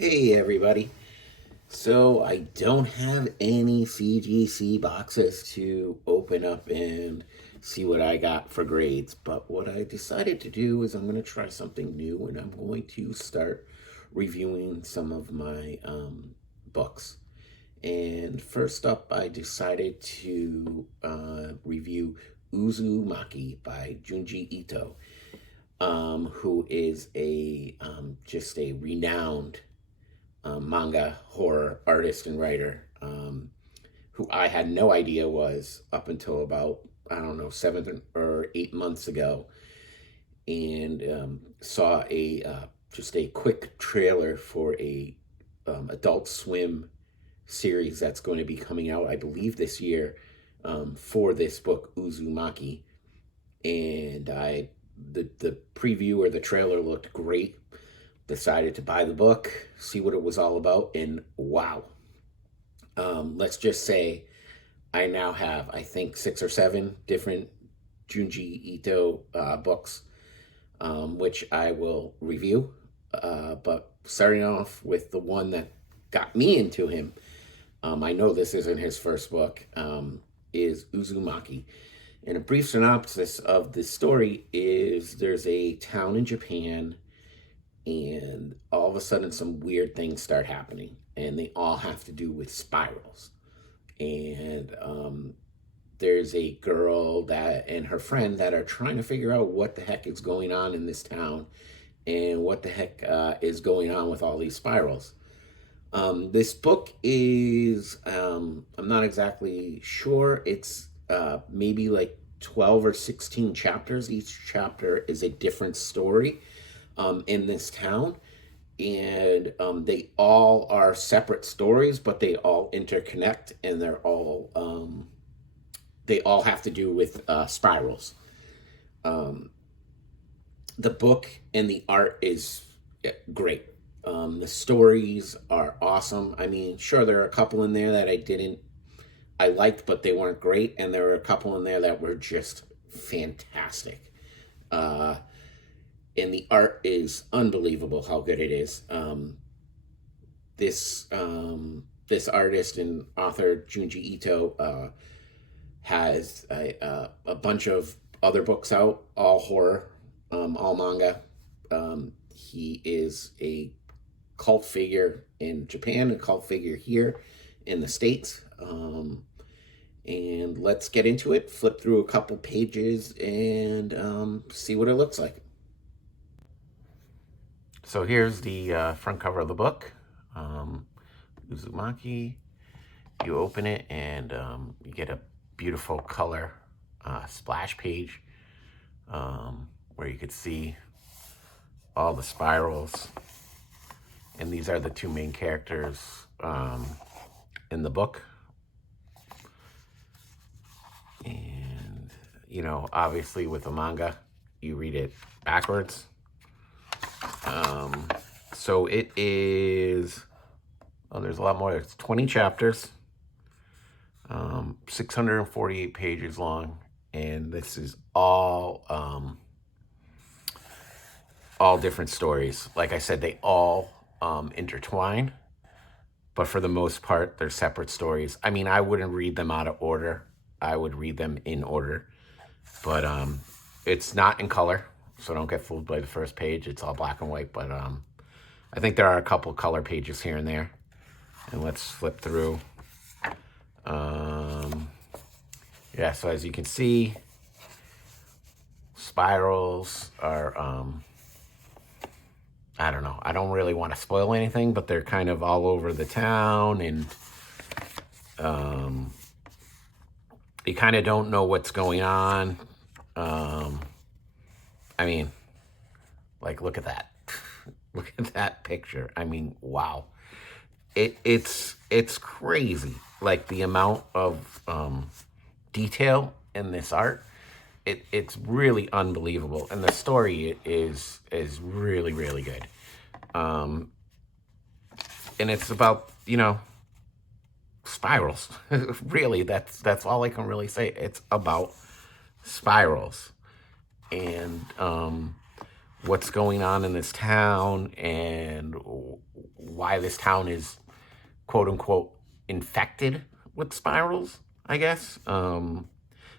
Hey everybody. So I don't have any CGC boxes to open up and see what I got for grades, but what I decided to do is I'm going to try something new and I'm going to start reviewing some of my books. And first up, I decided to review Uzumaki by Junji Ito, who is a just a renowned manga horror artist and writer, who I had no idea was up until about, I don't know, 7 or 8 months ago, and saw a just a quick trailer for a Adult Swim series that's going to be coming out, I believe, this year, for this book Uzumaki, and the preview or the trailer looked great. Decided to buy the book, see what it was all about, and wow. Let's just say I now have, I think, 6 or 7 different Junji Ito books, which I will review. But starting off with the one that got me into him, I know this isn't his first book, is Uzumaki. And a brief synopsis of the story is there's a town in Japan, and all of a sudden some weird things start happening, and they all have to do with spirals. And there's a girl that and her friend that are trying to figure out what the heck is going on in this town and what the heck is going on with all these spirals. This book is, I'm not exactly sure, it's maybe like 12 or 16 chapters. Each chapter is a different story in this town, and they all are separate stories, but they all interconnect, and they all have to do with spirals. The book and the art is great. The stories are awesome. I mean, sure, there are a couple in there that I liked, but they weren't great, and there were a couple in there that were just fantastic. And the art is unbelievable how good it is. This artist and author Junji Ito has a bunch of other books out, all horror, all manga. He is a cult figure in Japan, a cult figure here in the States. And let's get into it. Flip through a couple pages and see what it looks like. So here's the front cover of the book, Uzumaki. You open it and you get a beautiful color splash page, where you could see all the spirals. And these are the two main characters in the book. And, obviously with a manga, you read it backwards. So it is, there's a lot more. It's 20 chapters, 648 pages long, and this is all different stories. Like I said, they all intertwine, but for the most part, they're separate stories. I mean, I wouldn't read them out of order. I would read them in order, but it's not in color, so don't get fooled by the first page. It's all black and white, but I think there are a couple color pages here and there. And let's flip through. Yeah, so as you can see, spirals are, I don't know. I don't really want to spoil anything, but they're kind of all over the town, and you kind of don't know what's going on. I mean, like, look at that. Look at that picture. I mean, wow. It's crazy. Like, the amount of detail in this art, it's really unbelievable. And the story is really, really good. And it's about, spirals. Really, that's all I can really say. It's about spirals. And what's going on in this town and why this town is quote unquote infected with spirals, I guess.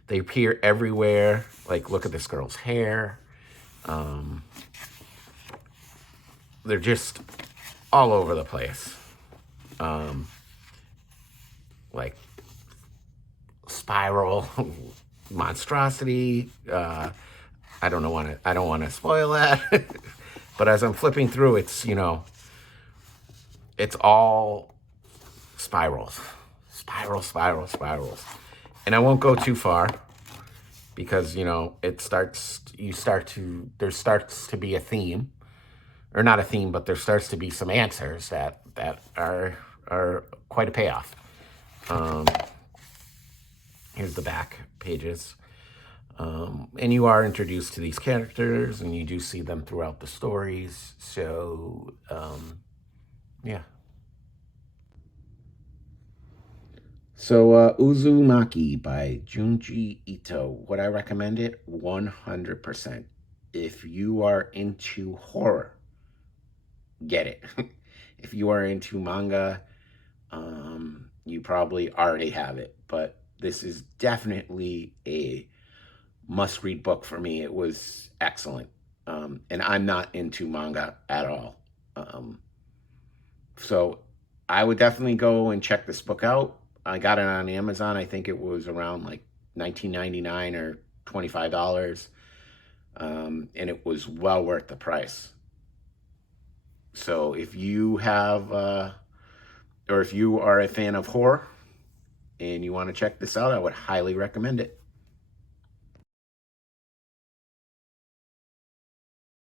They appear everywhere. Like, look at this girl's hair. Um, they're just all over the place. Um, like spiral monstrosity. I don't know. I don't want to spoil that. But as I'm flipping through, it's all spirals, spirals. And I won't go too far because there starts to be a theme, or not a theme, but there starts to be some answers that are quite a payoff. Here's the back pages. And you are introduced to these characters, and you do see them throughout the stories. So, yeah. So, Uzumaki by Junji Ito. Would I recommend it? 100%. If you are into horror, get it. If you are into manga, you probably already have it. But this is definitely a must-read book for me. It was excellent. And I'm not into manga at all. So I would definitely go and check this book out. I got it on Amazon. I think it was around like $19.99 or $25. And it was well worth the price. So if you have, or if you are a fan of horror and you want to check this out, I would highly recommend it.